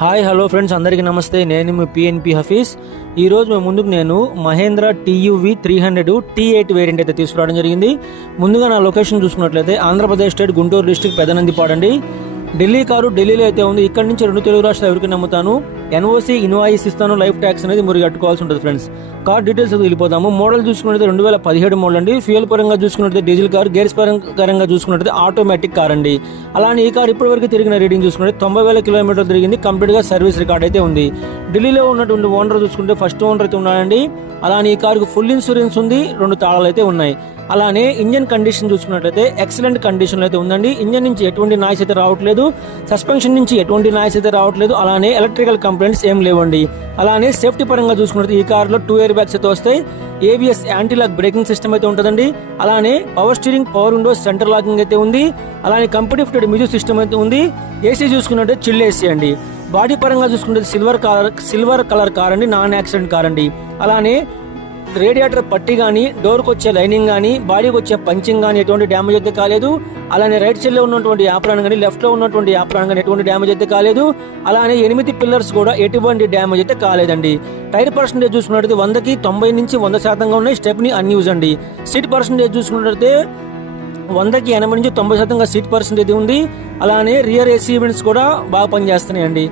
Hi hello friends, అందరికీ నమస్తే. నేను మీ పిఎన్పి హఫీజ్. ఈరోజు మేము ముందుకు నేను మహేంద్ర టీయూవీ 300 T8 వేరియంట్ అయితే తీసుకురావడం జరిగింది. ముందుగా నా లొకేషన్ చూసుకున్నట్లయితే ఆంధ్రప్రదేశ్ స్టేట్ గుంటూరు డిస్ట్రిక్ట్ పెదనందిపాడు అండి. ఢిల్లీ కారు ఢిల్లీలో అయితే ఉంది. ఇక్కడ నుంచి 2 తెలుగు రాష్ట్రాలు ఎవరికి నమ్ముతాను. ఎన్ఓసి ఇన్వాయిస్ ఇస్తాను, లైఫ్ ట్యాక్స్ అనేది మీరు కట్టుకోవాల్సి ఉంటుంది ఫ్రెండ్స్. కార్ డీటెయిల్స్ వెళ్ళిపోతాము. మోడల్ చూసుకున్నట్లయితే 2017 మోడల్ అండి. ఫ్యూయల్ పరంగా చూసుకున్నట్లయితే డీజిల్ కార్, గేర్స్ పరంగా చూసుకున్నట్లయితే ఆటోమేటిక్ కార్ అండి. అలానే ఈ కార్ ఇప్పటివరకు తిరిగిన రీడింగ్ చూసుకుంటే 90,000 కిలోమీటర్లు తిరిగింది. కంప్లీట్ గా సర్వీస్ రికార్డ్ అయితే ఉంది. ఢిల్లీలో ఉన్నటువంటి ఓనర్ చూసుకుంటే ఫస్ట్ ఓనర్ అయితే ఉన్నాడండి. అలానే ఈ కారుకు ఫుల్ ఇన్సూరెన్స్ ఉంది, 2 తాళాలు అయితే ఉన్నాయి. అలానే ఇంజన్ కండిషన్ చూసుకున్నట్లయితే ఎక్సలెంట్ కండిషన్ అయితే ఉందండి. ఇంజన్ నుంచి ఎటువంటి నాయిస్ అయితే రావట్లేదు, సస్పెన్షన్ నుంచి ఎటువంటి నాయిస్ అయితే రావట్లేదు. అలానే ఎలక్ట్రికల్ కంప్లైంట్స్ ఏం లేవండి. అలానే సేఫ్టీ పరంగా చూసుకున్నట్లయితే ఈ కార్లో 2 ఎయిర్ బ్యాగ్స్ అయితే వస్తాయి. ABS anti lock braking system అయితే ఉంటుందండి. అలానే power steering, power windows, centre locking అయితే ఉంది. అలానే కంపెనీ ఫిటెడ్ మ్యూజిక్ సిస్టమ్ అయితే ఉంది. ఏసీ చూసుకున్నట్టే చిల్ ఏసీ అండి. బాడీ పరంగా చూసుకుంటే సిల్వర్ కలర్ కార్ అండి, నాన్ యాక్సిడెంట్ కార్ అండి. అలానే రేడియేటర్ పట్టి కానీ, డోర్కి వచ్చే లైనింగ్ కానీ, బాడీకి వచ్చే పంచింగ్ కానీ ఎటువంటి డ్యామేజ్ అయితే కాలేదు. అలానే రైట్ సైడ్ లో ఉన్నటువంటి యాప్రాన్ కానీ, లెఫ్ట్ లో ఉన్నటువంటి యాప్రాన్ కానీ ఎటువంటి డ్యామేజ్ అయితే కాలేదు. అలానే 8 పిల్లర్స్ కూడా ఎటువంటి డ్యామేజ్ అయితే కాలేదండి. టైర్ పర్సెంటేజ్ చూసుకున్నట్లయితే 100కి 90 నుంచి 100% ఉన్నాయి. స్టెప్ని అన్యూజ్ అండి. సీట్ పర్సెంటేజ్ చూసుకున్నట్లయితే 100కి 80 నుంచి 90% సీట్ పర్సెంటేజ్ ఉంది. అలానే రియర్ ఏసీ ఈవెంట్స్ కూడా బాగా పనిచేస్తున్నాయండి.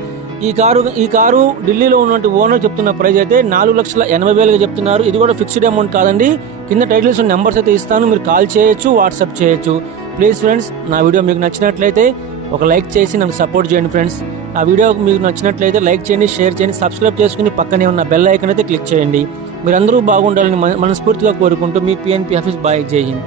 ఈ కారు ఢిల్లీలో ఉన్నటువంటి ఓనర్ చెప్తున్న ప్రైస్ అయితే 4,80,000 చెప్తున్నారు. ఇది కూడా ఫిక్స్డ్ అమౌంట్ కాదండి. కింద టైటిల్స్ నెంబర్స్ అయితే ఇస్తాను, మీరు కాల్ చేయొచ్చు, వాట్సాప్ చేయొచ్చు. ప్లీజ్ ఫ్రెండ్స్, నా వీడియో మీకు నచ్చినట్లయితే ఒక లైక్ చేసి నాకు సపోర్ట్ చేయండి ఫ్రెండ్స్. నా వీడియో మీకు నచ్చినట్లయితే లైక్ చేయండి, షేర్ చేయండి, సబ్స్క్రైబ్ చేసుకుని పక్కనే ఉన్న బెల్ ఐకాన్ అయితే క్లిక్ చేయండి. మీరందరూ బాగుండాలని మనస్ఫూర్తిగా కోరుకుంటూ మీ పిఎన్పి హఫీజ్. బాయ్, జై హింద్.